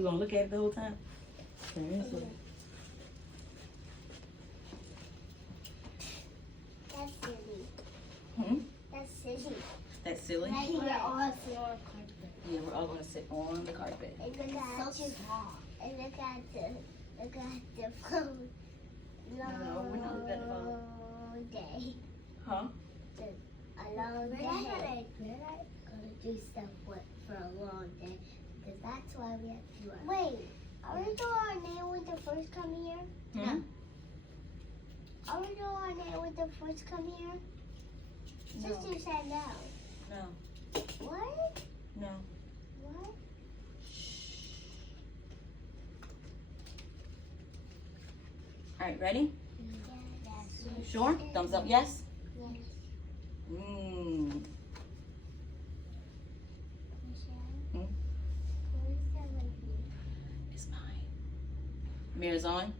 We gonna look at it the whole time? Turn this way. That's silly. Hmm? That's silly. That's silly? Like we're all sitting on a carpet. Yeah, we're all gonna sit on the carpet. And look at so small. And look at the phone. No, we're not looking at the phone. Long day. Huh? A long day. We're not gonna do stuff for a long day. Because that's why we have to do it. Wait, are we doing our name with the first come here? Hmm? Are we doing our name with the first come here? No. Sister said no. No. What? No. What? Alright, ready? Yeah, Sure? Thumbs up, yes? Yes. Mmm. Hmm? It's mine. Mirror's on?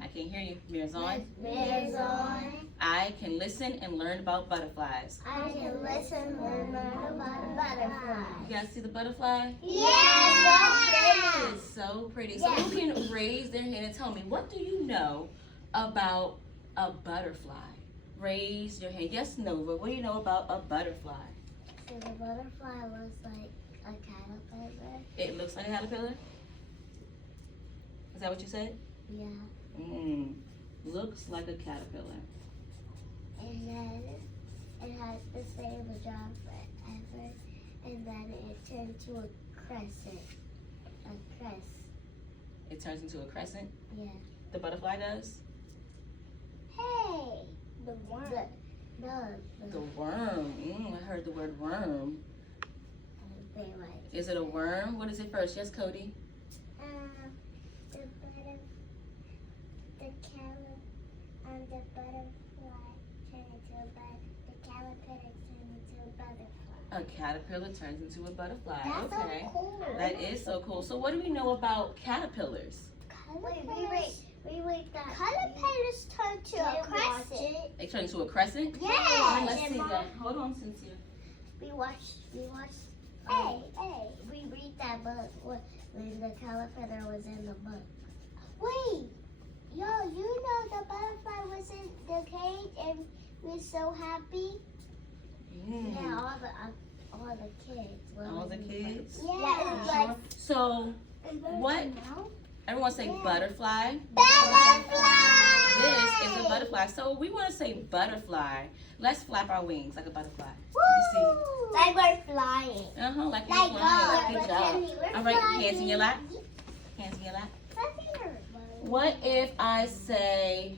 I can't hear you. Mirror's on? Mirror's on. I can listen and learn about butterflies. I can listen and learn about a butterfly. You guys see the butterfly? Yes! It's so pretty. So who can raise their hand and tell me, what do you know about a butterfly? Raise your hand. Yes, Nova. What do you know about a butterfly? So the butterfly looks like a caterpillar. It looks like a caterpillar? Is that what you said? Yeah. Looks like a caterpillar. And then it has the same job forever. And then it turns to a crescent. A crest. It turns into a crescent? Yeah. The butterfly does? Hey! The worm. The worm. I heard the word worm. Is it a worm? What is it first? Yes, Cody? The butterfly turn into a the caterpillar turn into a butterfly. A caterpillar turns into a butterfly. That's Okay. so cool. That is so cool. So what do we know about caterpillars? Wait, caterpillars turn to a crescent. They turn into a crescent? Yeah. Let's see that. Hold on, Cynthia. We watched. We read that book when the caterpillar was in the book. Wait, yo, you know the butterfly was in the cage and we're so happy. Yeah, all the kids. All the kids? Yeah, it was like. So, what? Everyone say butterfly. Butterfly. This is a butterfly. So we want to say butterfly. Let's flap our wings like a butterfly. Let me see. Like we're flying. Like we're flying. Good job. All right, flying. hands in your lap. Hands in your lap. What if I say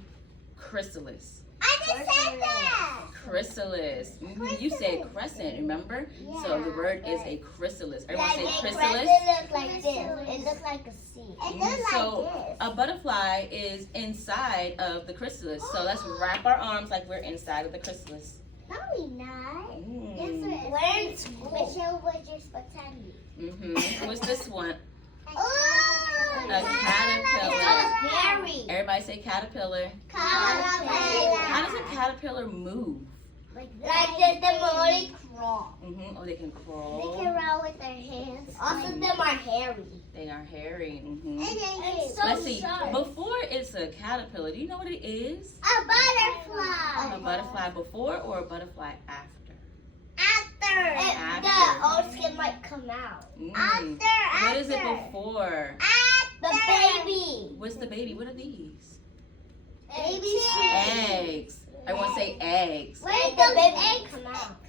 chrysalis? I just said that. Chrysalis. You said crescent, remember? Yeah. So the word is a chrysalis. Everyone say chrysalis. It looks like this. It looks like a seed. It looks So like this. a butterfly is inside of the chrysalis. So let's wrap our arms like we're inside of the chrysalis. No, we're not. Mm. We're in school. Michelle was just pretending. What's this one? Oh, A caterpillar. Harry. Everybody say caterpillar. Caterpillar. How does a caterpillar move? Like the only crawl. Oh, they can crawl. They can roll with their hands. Also, them are hairy. They are hairy. And so Let's see. sharp. Before it's a caterpillar, do you know what it is? A butterfly. A butterfly before or a butterfly after? After. The old skin might come out. After. What is it before? The baby. What's the baby? What are these? Baby Eggs. Everyone say eggs. Where did the eggs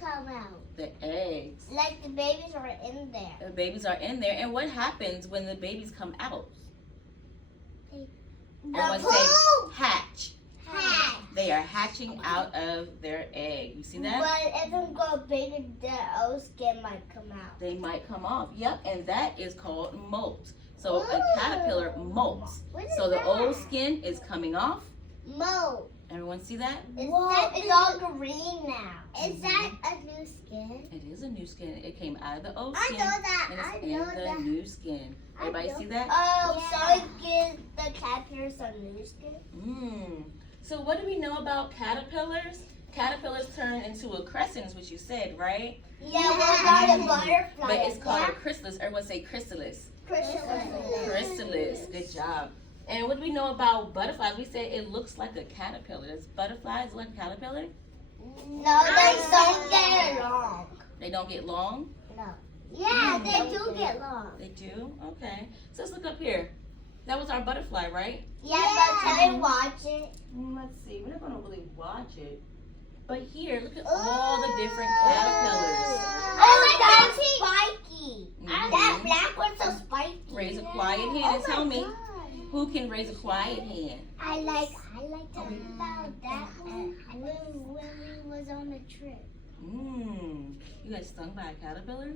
come out? The eggs. Like the babies are in there. The babies are in there. And what happens when the babies come out? Everyone say hatch. Hatch. They are hatching out of their egg. You see that? But if it go bigger, the old skin might come out. They might come off. Yep, and that is called molt. So a caterpillar molts. So the old skin is coming off. Molt. Everyone see that? It's all green now. Is that a new skin? It is a new skin. It came out of the old I skin. know that. And it's I in know the that. new skin. Everybody see that? Oh, so it gives the caterpillar some new skin? So what do we know about caterpillars? Caterpillars turn into a crescent is what you said, right? Yeah, what about a butterfly? But it's called a chrysalis. Everyone say chrysalis. Chrysalis. Chrysalis. Good job. And what do we know about butterflies? We said it looks like a caterpillar. Does butterflies look like a caterpillar? No, they don't get long. They don't get long? No. Yeah, they do get long. They do? Okay. So let's look up here. That was our butterfly, right? Yeah, but can we watch it? Let's see. We're not going to really watch it. But here, look at all the different caterpillars. Oh, that's spiky. Mhm. That black one's so spiky. Raise a quiet hand and tell me who can raise a quiet hand. I like talking about that when we was on the trip. You got stung by a caterpillar?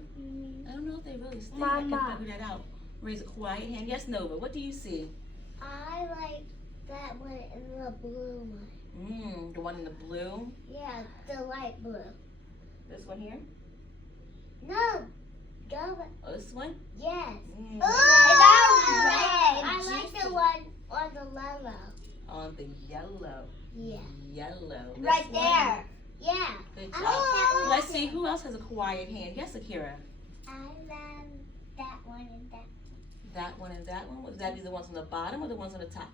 I don't know if they really sting. Mama. I can figure that out. Raise a quiet hand. Yes, Nova. What do you see? I like that one in the blue one. The one in the blue. Yeah, the light blue. This one here. No, go. Oh, this one. Yes. Mm. I like the one on the yellow. On the yellow. Yeah. Yellow. This Right one. there. Yeah. Good I job. like that one. Let's see who else has a quiet hand. Yes, Akira. I love that one and that That one and that one. Would that be the ones on the bottom or the ones on the top?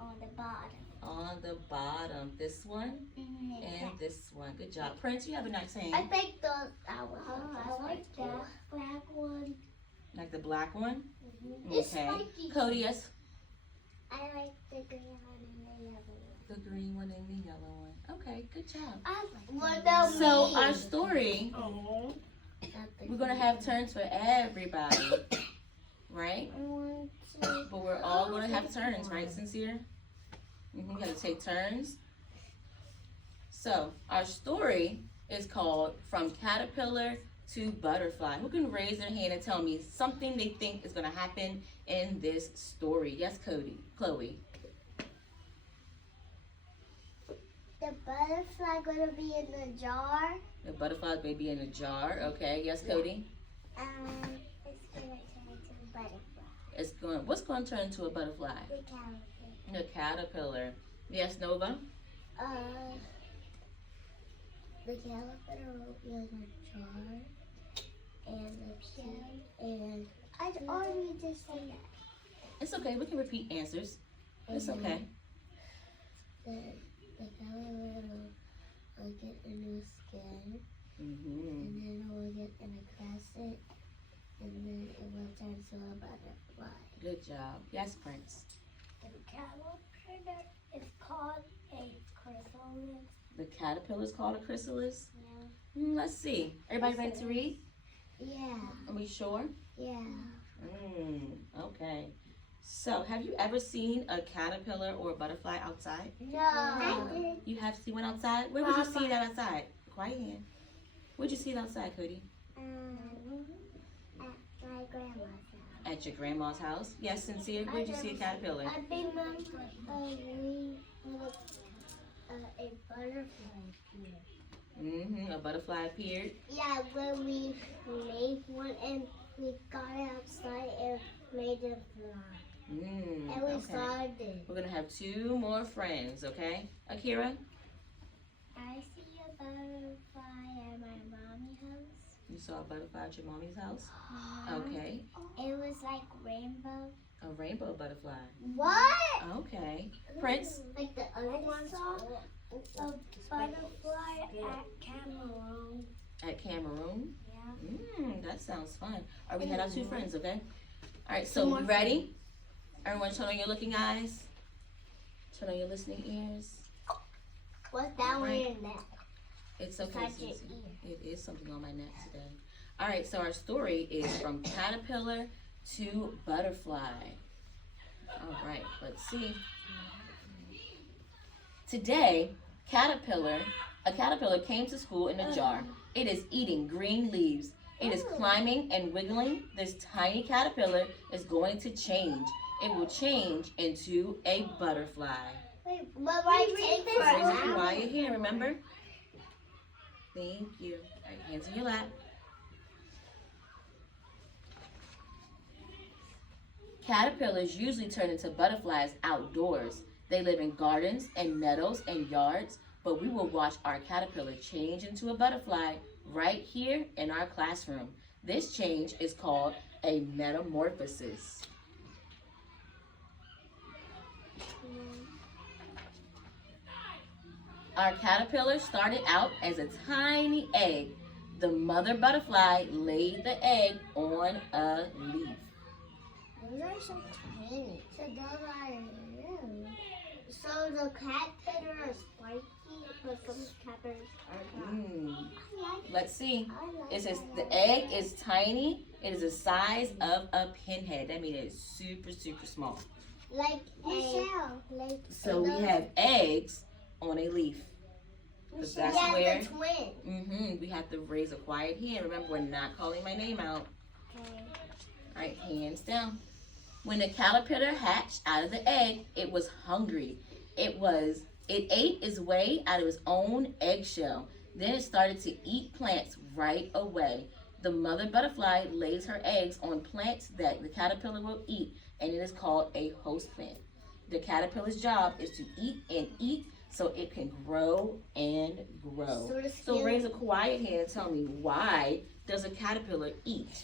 on the bottom. On the bottom. This one and this one. Good job. Prince, you have a nice hand. I think that one. I like that black one. Like the black one? It's Okay. spiky. Cody, yes. I like the green one and the yellow one. The green one and the yellow one. Okay, good job. I like what about So me? our story, we're gonna have turns for everybody, right? I want to. But we're all gonna have turns, right, Sincere? You gotta take turns. So our story is called From Caterpillar to Butterfly. Who can raise their hand and tell me something they think is gonna happen in this story? Yes, Chloe. The butterfly gonna be in the jar. The butterfly may be in a jar. Okay. Yes, Cody. It's gonna turn into a butterfly. What's going to turn into a butterfly? The caterpillar. A caterpillar. Yes, Nova. The caterpillar will be in a jar, and the pea, and I already just said that. It's okay. We can repeat answers. It's okay. The caterpillar will get a new skin, and then it will get in a crescent, and then it will turn to a butterfly. Good job. Yes, Prince. The caterpillar is called a chrysalis. The caterpillar is called a chrysalis. Yeah. Let's see. Everybody ready to read? Yeah. Are we sure? Yeah. Okay. So, have you ever seen a caterpillar or a butterfly outside? No. I did. You have seen one outside? Where would you see that outside? Quiet hand. Where'd you see it outside, Cody? At my grandma's house. At your grandma's house? Yes, Sincere. Where'd you see a caterpillar? I remember we had a butterfly here. A butterfly appeared. Yeah, when we made one and we got it outside and made it fly. And we Okay. started. We're gonna have two more friends, okay? Akira, I see a butterfly at my mommy's house. you saw a butterfly at your mommy's house? Okay. It was like rainbow. A rainbow butterfly. What? Okay. Prince, Like the other one saw a butterfly at Cameroon. at Cameroon. Yeah. That sounds fun. All right, we had our two friends, okay? All right, so you ready? Everyone turn on your looking eyes. Turn on your listening ears. What's that one Right. in there? It's okay, Touch your Susie. ear. It is something on my neck today. All right, so our story is From Caterpillar to Butterfly. All right, let's see. Today, a caterpillar came to school in a jar. It is eating green leaves. It is climbing and wiggling. This tiny caterpillar is going to change. It will change into a butterfly. Wait, but right take this Raise one. it quiet here, remember? Thank you. All right, hands in your lap. Caterpillars usually turn into butterflies outdoors. They live in gardens and meadows and yards, but we will watch our caterpillar change into a butterfly right here in our classroom. This change is called a metamorphosis? Our caterpillar started out as a tiny egg. The mother butterfly laid the egg on a leaf. Those are so tiny. So those are new. So the caterpillar is spiky, but some caterpillars are not. Let's see. I like It says that. the egg is tiny. It is the size of a pinhead. That means it's super, super small. Like Michelle. Like So we have eggs on a leaf. Because that's yeah, where the twin. we have to raise a quiet hand. Remember, we're not calling my name out. Okay. All right, hands down. When the caterpillar hatched out of the egg, it was hungry. It ate its way out of its own eggshell. Then it started to eat plants right away. The mother butterfly lays her eggs on plants that the caterpillar will eat, and it is called a host plant. The caterpillar's job is to eat and eat so it can grow and grow. So raise a quiet hand and tell me, why does a caterpillar eat?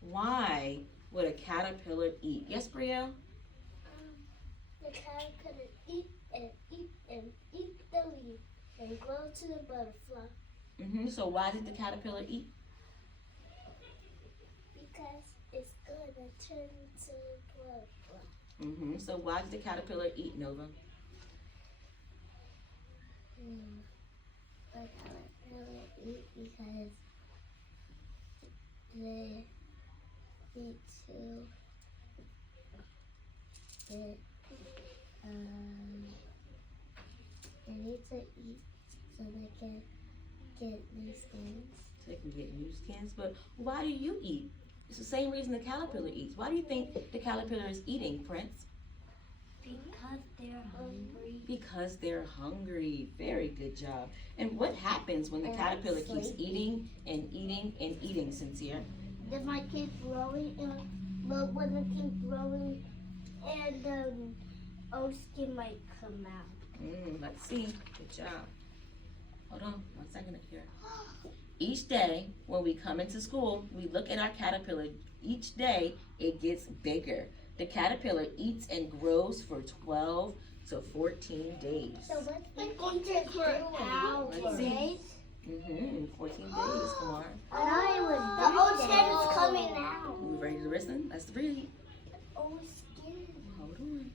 Why would a caterpillar eat? Yes, Brielle? The caterpillar eat and eat and eat the leaf and grow to the butterfly. So why did the caterpillar eat? Because it's gonna turn into a butterfly. So why did the caterpillar eat, Nova? The caterpillar eat because they need to get they need to eat so they can get new skins. So they can get new skins. But why do you eat? It's the same reason the caterpillar eats. Why do you think the caterpillar is eating, Prince? Because they're hungry. Because they're hungry. Very good job. And what happens when the And caterpillar keeps sleepy. eating and eating and eating, Sincere? They might keep growing, but when they keep growing, and the old skin might come out. Let's see. Good job. Hold on 1 second up here. Each day when we come into school, we look at our caterpillar. Each day it gets bigger. The caterpillar eats and grows for 12 to 14 days. So what's been eating for hours? Let's see. 14 days, Kamar. I thought it was the old skin is coming out. We ready to listen? Let's read. Old skin. Hold on.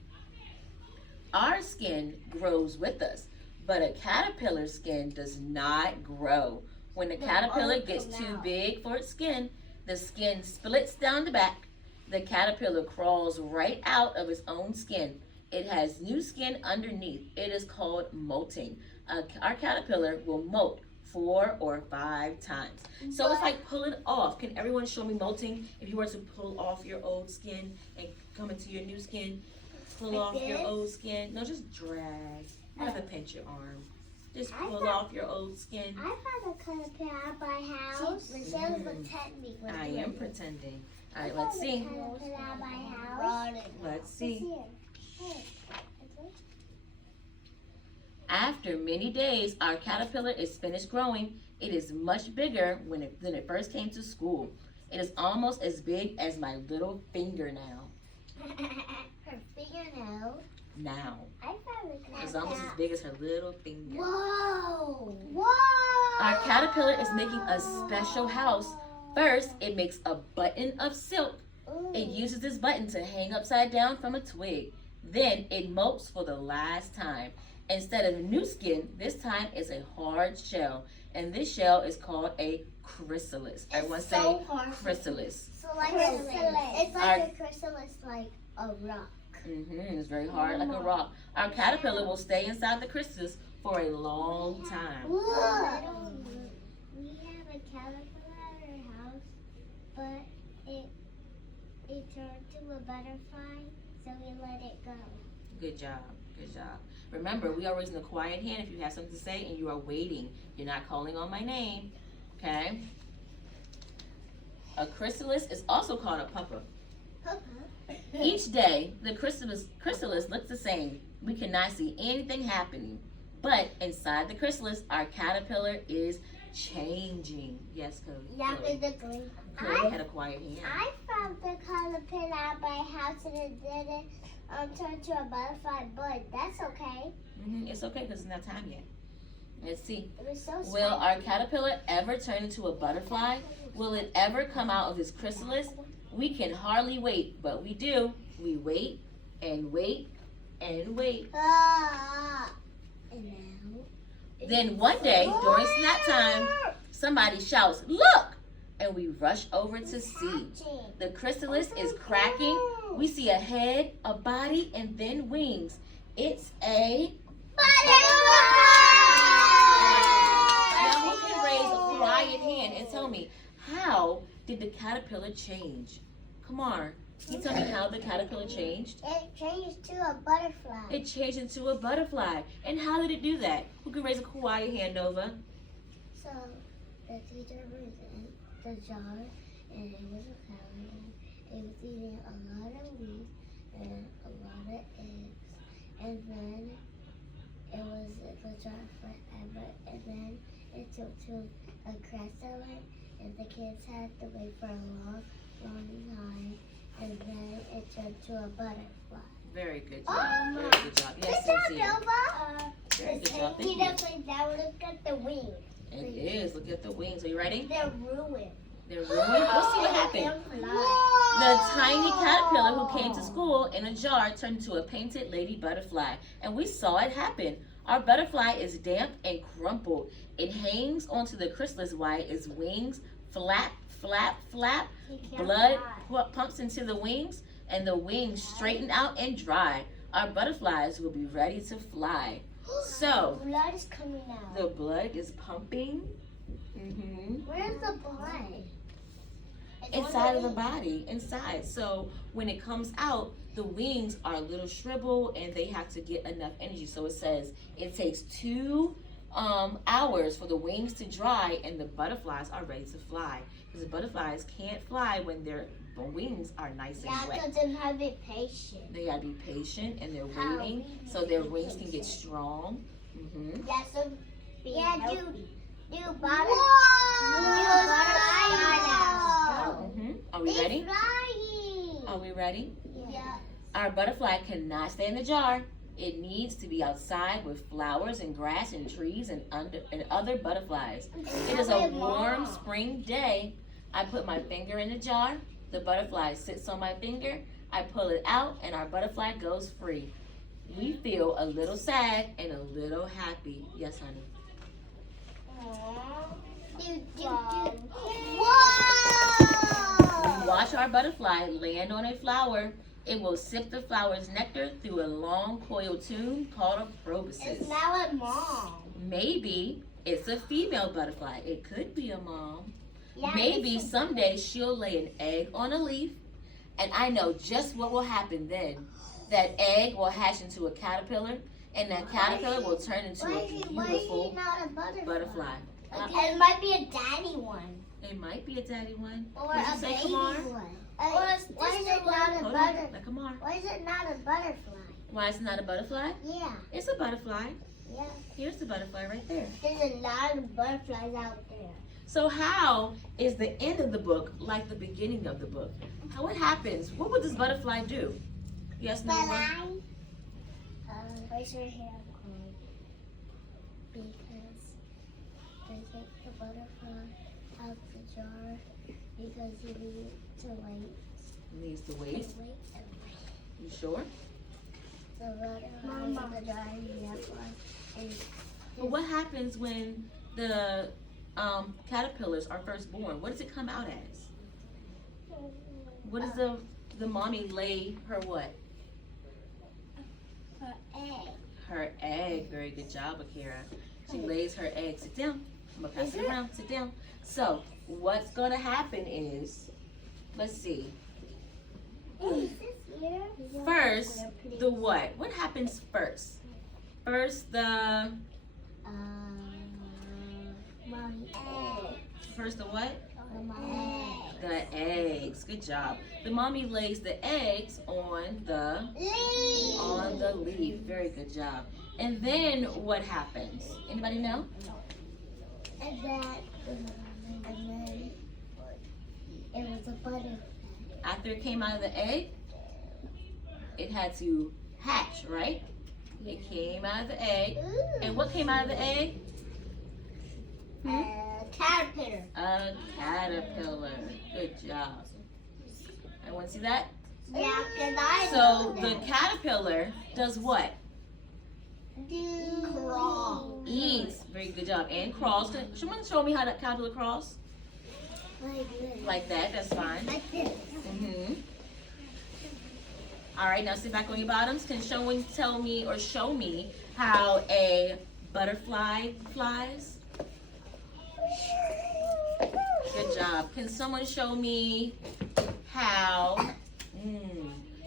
Our skin grows with us, but a caterpillar skin does not grow. When the caterpillar gets too big for its skin, the skin splits down the back. The caterpillar crawls right out of its own skin. It has new skin underneath. It is called molting. Our caterpillar will molt 4 or 5 times. So it's like pulling off. Can everyone show me molting? If you were to pull off your old skin and come into your new skin, pull Like off your this? old skin. No, just drag. I have to pinch your arm. Just I pull thought- off your old skin. I found a caterpillar at my house. Michelle pretending. I am pretending. All right, let's see. Caterpillar at my house. Let's see. Hey. After many days, our caterpillar is finished growing. It is much bigger than it first came to school. It is almost as big as my little finger now. Her fingernail. Now. I found a caterpillar. It's almost as big as her little finger. Whoa! Whoa! Our caterpillar is making a special house. First, it makes a button of silk. It uses this button to hang upside down from a twig. Then it molts for the last time. Instead of new skin, this time it's a hard shell. And this shell is called a chrysalis. Everyone say chrysalis. So like it's like a chrysalis, like a rock. It's very hard, like a rock. Our caterpillar will stay inside the chrysalis for a long time. Look. We have a caterpillar at our house, but it turned to a butterfly, so we let it go. Good job. Good job. Remember, we are raising a quiet hand if you have something to say and you are waiting. You're not calling on my name. Okay? A chrysalis is also called a pupa. Each day, the chrysalis looks the same. We cannot see anything happening. But inside the chrysalis, our caterpillar is changing. Yes, Cody. Yeah, Chloe. the green. Chloe had a quiet hand. I found the caterpillar at my house and it didn't turn to a butterfly, but that's okay. It's okay because it's not time yet. Let's see. It was so Will our caterpillar ever turn into a butterfly? Will it ever come out of its chrysalis? We can hardly wait, but we do. We wait and wait and wait. And now. Then one day, during snack time, somebody shouts, "Look!" And we rush over to see. The chrysalis is cracking. We see a head, a body, and then wings. It's a Now, who can raise a quiet hand and tell me, how did the caterpillar change? Kamar, can you tell me how the caterpillar changed? It changed to a butterfly. It changed into a butterfly. And how did it do that? Who can raise a quiet hand, Nova? So the teacher was in the jar and it was a calendar. It was eating a lot of wheat and a lot of eggs. And then it was in the jar forever. And then it took to a chrysalis and the kids had to wait for a long, long time. And then it turned to a butterfly. Very good job. Very good job. Yes, Cynthia. Very good job. Thank you. Now look at the wings. It is. Look at the wings. Are you ready? They're ruined. They're ruined. We'll see what happened. The tiny caterpillar who came to school in a jar turned into a painted lady butterfly. And we saw it happen. Our butterfly is damp and crumpled. It hangs onto the chrysalis while its wings flap, flap, flap. Blood pumps into the wings, and the wings straighten out and dry. Our butterflies will be ready to fly. So, Blood is coming out. the blood is pumping Where's the blood? inside of the body, inside. So, when it comes out, the wings are a little shriveled and they have to get enough energy. So, it says it takes 2 hours for the wings to dry and the butterflies are ready to fly. Because the butterflies can't fly when their wings are nice and wet. Because they have to be patient. They gotta be patient and they're waiting so their wings can get strong. Yeah, so do butterfly now. Are we ready? Flying. Are we ready? Yeah. Our butterfly cannot stay in the jar. It needs to be outside with flowers and grass and trees and other butterflies. It is a warm spring day. I put my finger in the jar. The butterfly sits on my finger. I pull it out and our butterfly goes free. We feel a little sad and a little happy. Yes, honey. Whoa! Watch our butterfly land on a flower. It will sip the flower's nectar through a long coiled tube called a proboscis. It's now a mom. Maybe it's a female butterfly. It could be a mom. Yeah, Maybe someday she'll lay an egg on a leaf, and I know just what will happen then. That egg will hatch into a caterpillar, and that caterpillar will turn into a beautiful not a butterfly. It might be a daddy one. It might be a daddy one. Or What'd you a say, baby Kamar? one. Why is it not a Hold on, butterfly? like Kamar. Why is it not a butterfly? Why is it not a butterfly? Yeah. It's a butterfly. Yeah. Here's the butterfly right there. There's a lot of butterflies out there. So how is the end of the book like the beginning of the book? What happens? What would this butterfly do? Yes, no one? Raise your hand, Chloe. Because they take the butterfly out the jar because he needs to wait. Needs to wait. Wait and wait. You sure? The butterfly in the jar and that's why. But what happens when the caterpillars are first born? What does it come out as? What does the mommy lay her what? Her egg. Her egg. Very good job, Akira. She lays her egg. Sit down. I'm gonna pass it around. Sit down. So what's gonna happen is, let's see. First, the what? What happens first? First, the Mommy egg. first the what? Egg. The eggs. Good job. The mommy lays the eggs on the leaf. Very good job. And then what happens? Anybody know? And then it was a butterfly. After it came out of the egg, it had to hatch, right? It came out of the egg. And what came out of the egg? Caterpillar. A caterpillar. Good job. Everyone see that? Yeah, because I So know the that. caterpillar does what? Crawl. Eats. Very good job. And crawls. Can someone show me how that caterpillar crawls? Like this. Like that. That's fine. Like this. Mm-hmm. All right, now sit back on your bottoms. Can someone tell me or show me how a butterfly flies? Good job. Can someone show me how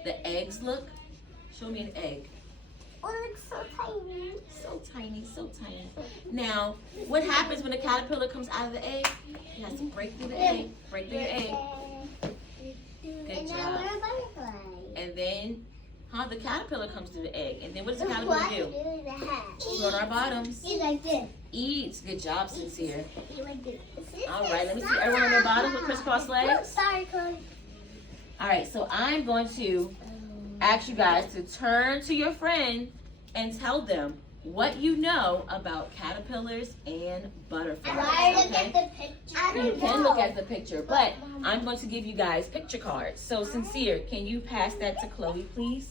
the eggs look? Show me an egg. Oh, it looks so tiny. So tiny, so tiny. Now, what happens when the caterpillar comes out of the egg? It has to break through the egg. Break through your egg. Good And now job. we're a butterfly. And then, the caterpillar comes through the egg. And then what does the caterpillar do? Doing the hat. Go on our bottoms. Eat like this. Eats. Good job, Sincere. Eat like this. All right, let me see everyone on their bottoms with crisscross legs. Sorry, Chloe. All right, so I'm going to ask you guys to turn to your friend and tell them what you know about caterpillars and butterflies. Okay? the picture. You can look at the picture, but I'm going to give you guys picture cards. So, Sincere, can you pass that to Chloe, please?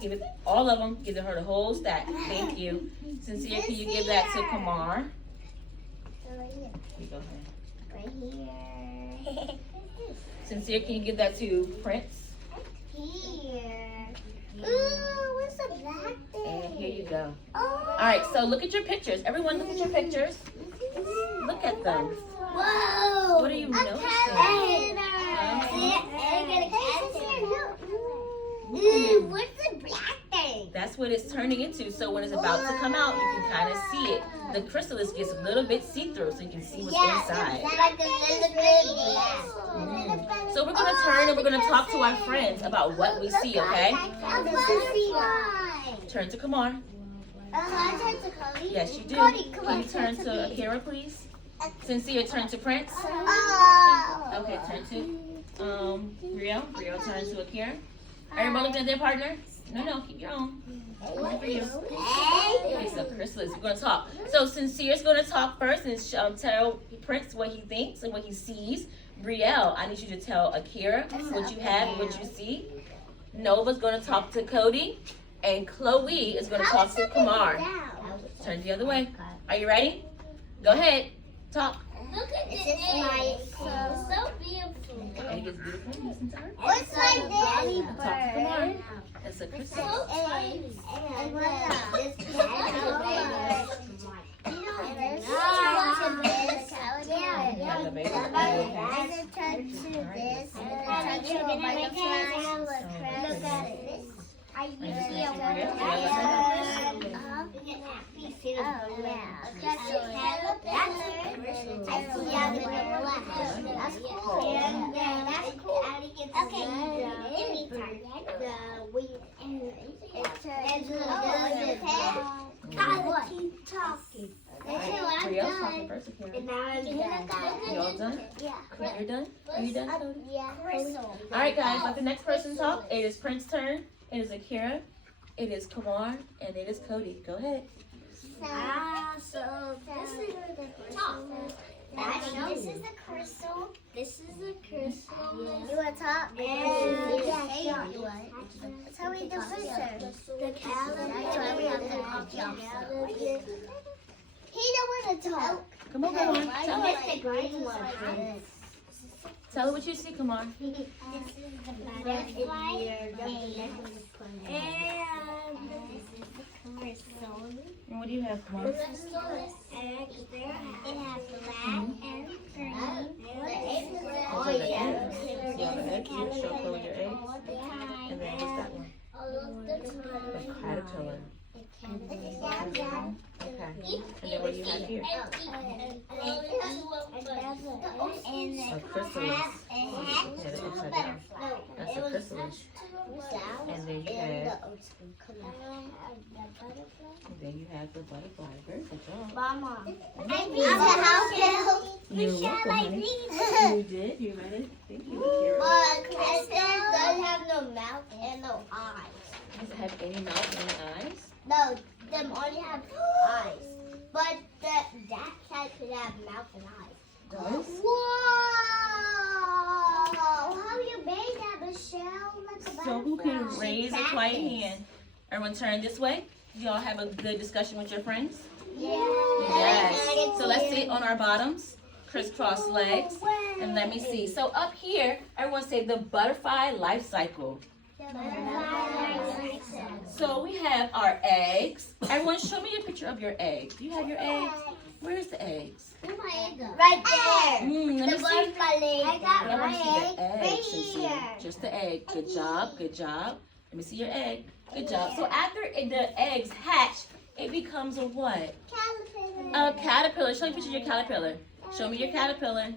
Give it all of them. Give her the whole stack. Thank you. Sincere, can you give that to Kamar? Right here. You go ahead. Right here. Sincere, can you give that to Prince? Here. Ooh, what's the black thing? And here you go. Oh. All right, so look at your pictures. Everyone, look at your pictures. Look at them. Whoa. What are you noticing? What's the black thing? That's what it's turning into. So when it's about to come out, you can kind of see it. The chrysalis gets a little bit see-through, so you can see what's inside. Like a little bit black. So we're gonna turn and we're gonna talk to our friends about what we see. Okay? Turn to Kamar. I turn to Cody. Yes, you do. Cody, come Can on, you turn to me. Akira, please? Sincere, turn to Prince. Oh. Okay, turn to Rio. Rio, turn to Akira. Everybody looking at their partner? No, keep your own. One for you. Okay, so chrysalis, we're gonna talk. So Sincere's gonna talk first and tell Prince what he thinks and what he sees. Brielle, I need you to tell Akira what you have and what you see. Nova's gonna talk to Cody, and Chloe is gonna talk to Kamar. Turn the other way. Are you ready? Go ahead. Talk. Look at this. It's so beautiful. Egg is beautiful. Listen to her. It's like this. Talk to Kamar. It's a chrysalis. That's cool. That's cool. Okay. Keep talking. Brielle's talking first, Akira. You all done? Yeah. You're done? Are you done, Cody? Yeah. Crystal. All right, guys. Let the next person talk. It is Prince's turn. It is Akira. It is Kamar, and it is Cody. Go ahead. So this is the crystal. This is the crystal. This is the crystal. You want to talk? Yeah. Tell me the crystal. The calendar. He don't want to talk. Come on, Kamar. Tell her. The green one. Tell her what you see, Kamar. This is the butterfly. And this is the crystal. And what do you have, Kamar? It has black and green. Oh, yeah. You have an egg. You show Chloe your egg. And then what's that one? A caterpillar. Okay. And then what do you have here? A chrysalis. Yeah, the upside down. That's a chrysalis. And then Okay. the old school. Come on. The butterfly. And then you have the butterfly. Very good job. Mama. You're I read the house elf. welcome, I honey. read You did? You read it? Thank you, Kira. But Kristen doesn't have no mouth and no eyes. Does it have any mouth and eyes? No, them only have eyes. But that cat could have mouth and eyes. Does? Whoa! How you made that, Michelle? Like a So who can butterfly. raise a quiet hand? Everyone turn this way. Y'all have a good discussion with your friends? Yes. So let's sit on our bottoms, crisscross legs, and let me see. So up here, everyone say the butterfly life cycle. So we have our eggs. Everyone show me a picture of your egg. Do you have your eggs? Where's the eggs? Right there. Let me The see. butterfly leg. I got But I want to see the my egg egg, right Sincere. here. Just the egg. Good job. Good job. Let me see your egg. Good job. So after the eggs hatch, it becomes a what? Caterpillar. A caterpillar. Show me a picture of your caterpillar. Show me your caterpillar.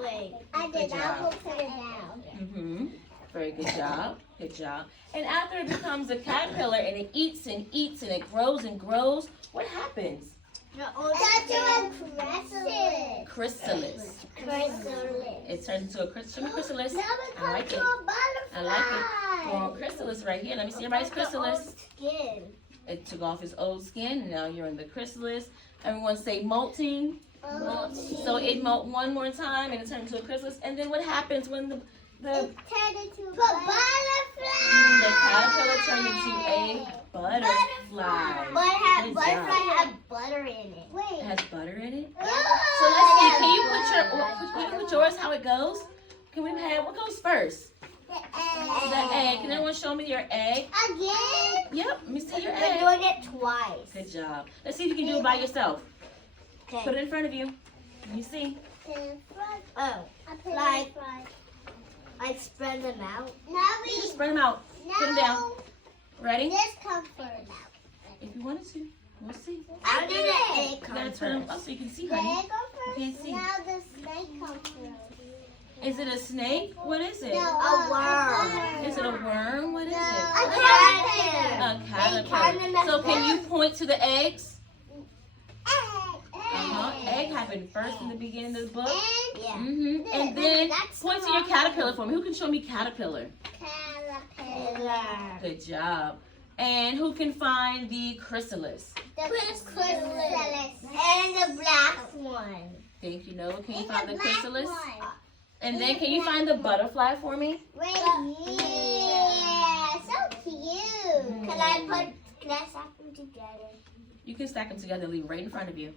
Wait. I Good did. job. I will put it down. Mm-hmm. Very good job. Good job. And after it becomes a caterpillar and it eats and eats and it grows and grows, what happens? That's a chrysalis. Chrysalis. Chrysalis. It turns into a chrysalis. Now I like it it. comes to a butterfly. I like it. Well, chrysalis right here. Let me see everybody's chrysalis. Skin. It took off his old skin, and now you're in the chrysalis. Everyone say molting. So it molt one more time, and it turned into a chrysalis. And then what happens when the It turned into a butterfly. caterpillar turned into a butterfly? Good Butterfly job. has butter in it. It Wait. has butter in it. So let's see. Can you put yours how it goes? Can we have what goes first? The egg. Can everyone show me your egg? Again? Yep. Let me see your We're egg. doing it twice. Good job. Let's see if you can do it by yourself. Put Okay. it in front of you. Let me see. Oh, like I spread them out. Now Just spread them out. Put them down. Ready? This comes first. If you wanted to. We'll see. I did the egg You gotta comes turn them up first. so you can see, The honey. egg comes first. Can't see. Now the snake comes first. Is it a snake? What is it? A worm. Is it a worm? What is A it? caterpillar. A caterpillar. So can you point to the eggs? Egg happened first in the beginning of the book. Yeah. And then That's point to the your wrong caterpillar for me. Who can show me caterpillar? Caterpillar. Good job. And who can find the chrysalis? The chrysalis. And the black one. Thank you, Noah. Can you And find the the black chrysalis? one. And then can you find the butterfly for me? Right here. So cute. Can I stack them together? You can stack them together, leave right in front of you.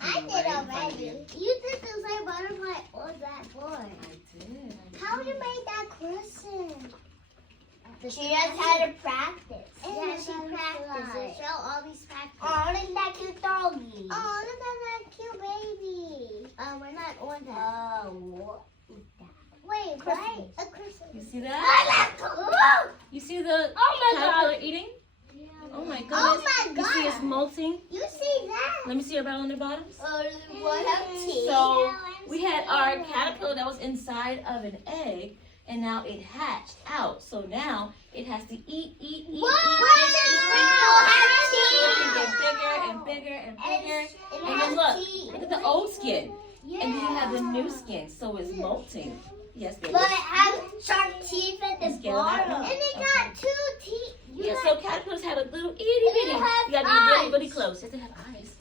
I did Right in front of already. you. You did the same butterfly on that board. I did. How you made that crescent? She just had to practice. Yeah, she practiced. Show always practice. Oh, look at that cute doggy. Oh, look at that cute baby. Oh, we're not on that. Oh, what is that? Wait, right? A crescent. You see that? Oh You see the my caterpillar eating? Oh my goodness. Oh my You see it's God. molting? You see that? Let me see about on the bottoms. What a teeth. So we had our caterpillar that was inside of an egg, and now it hatched out. So now it has to eat. So it can get bigger and bigger and bigger. And then look at the old skin. And then you have the new skin, so it's molting. Yes, baby. But it has sharp teeth at the Let's get it out bottom. now. And it got 2 teeth. Yeah, so caterpillars have a little itty bitty. You have gotta be really, eyes. really close. Yes, they have eyes.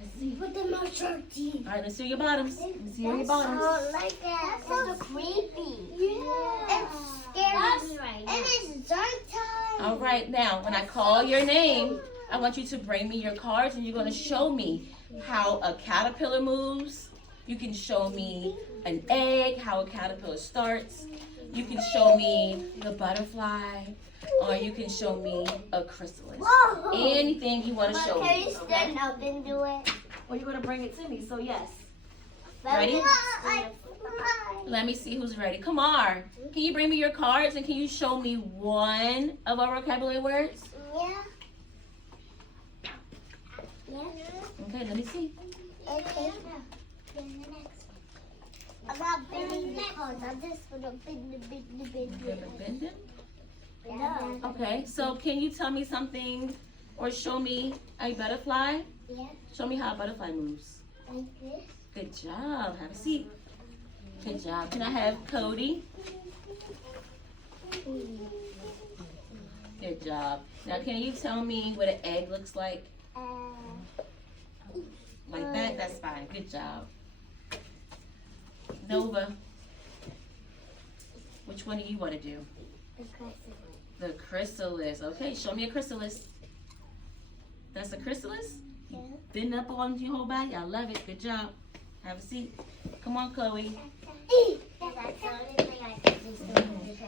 Let's see. Put them on sharp teeth. All right, let's see your bottoms. Let's see your bottoms. Like that. That's so creepy. Yeah. It's scary right now. And it's dark time. All right, now when I call your name, I want you to bring me your cards, and you're gonna show me how a caterpillar moves. You can show me an egg, how a caterpillar starts. You can show me the butterfly, or you can show me a chrysalis. Whoa. Anything you want to show Can me. you stand up and do it? Well, you're gonna bring it to me, so yes. Let Ready? me- Let me see who's ready. Kamar, can you bring me your cards, and can you show me one of our vocabulary words? Yeah. Yeah. Okay, let me see. Okay. I'm not bending the cards. I'm just gonna bend the You're gonna bend them. No. Okay, so can you tell me something or show me a butterfly? Yeah. Show me how a butterfly moves. Like this. Good job. Have a seat. Good job. Can I have Cody? Good job. Now, can you tell me what an egg looks like? Like that? That's fine. Good job. Nova, which one do you want to do? The chrysalis. Okay, show me a chrysalis. That's a chrysalis? Yeah. Bend up on your whole body. I love it. Good job. Have a seat. Come on, Chloe.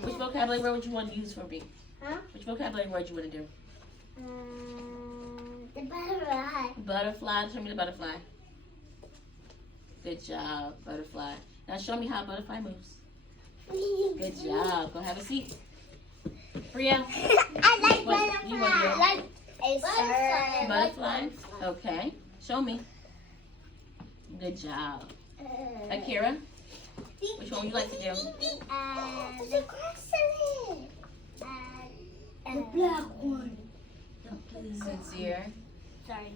Which vocabulary word would you want to use for me? Huh? Which vocabulary word you want to do? The butterfly. Butterfly. Show me the butterfly. Good job, butterfly. Now show me how a butterfly moves. Good job. Go have a seat. Priya. I like What you want to do? I like a butterfly. Butterfly. Okay. Show me. Good job. Akira, which one would you like to do? The chrysalis. The black one. Sincere. Sorry.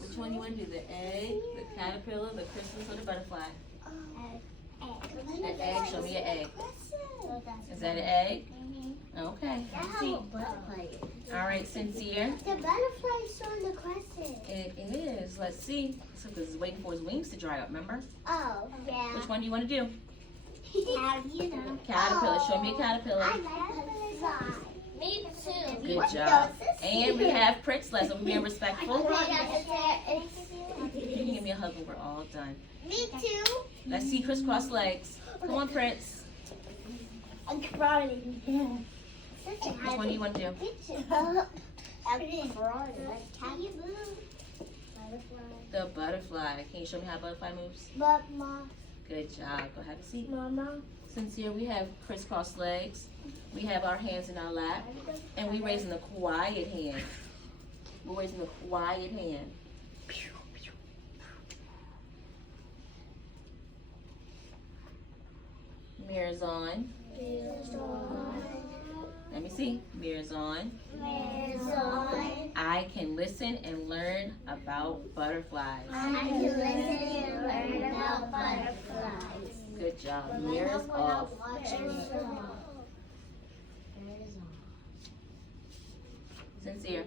Which one you want to do? The egg, the caterpillar, the chrysalis, or the butterfly? An egg. Show me an egg. Is that an egg? Okay. That's See. how a butterfly is. All right, Sincere. The butterfly is on the crescent. It is. Let's see. So because he's waiting for his wings to dry up. Remember? Oh, yeah. Which one do you want to do? How do you know? Caterpillar. Show me a caterpillar. I like butterfly. Me too. Good job. And we have Prince lesson. We're being respectful. Me You can give me a hug when we're all done. too. Let's see crisscross legs. Come on, Prince. I'm crying. Which one do you want to do? I'm crying. Can you move? Butterfly. The butterfly. Can you show me how a butterfly moves? But Mom, Good job. Go have a seat. Mama. Sincere, we have crisscross legs. We have our hands in our lap. And we're raising the quiet hand. We're raising the quiet hand. Mirrors on. Let me see. Mirrors on. I can listen and learn about butterflies. I can listen and learn about butterflies. Good job. Mirrors off. Sincere.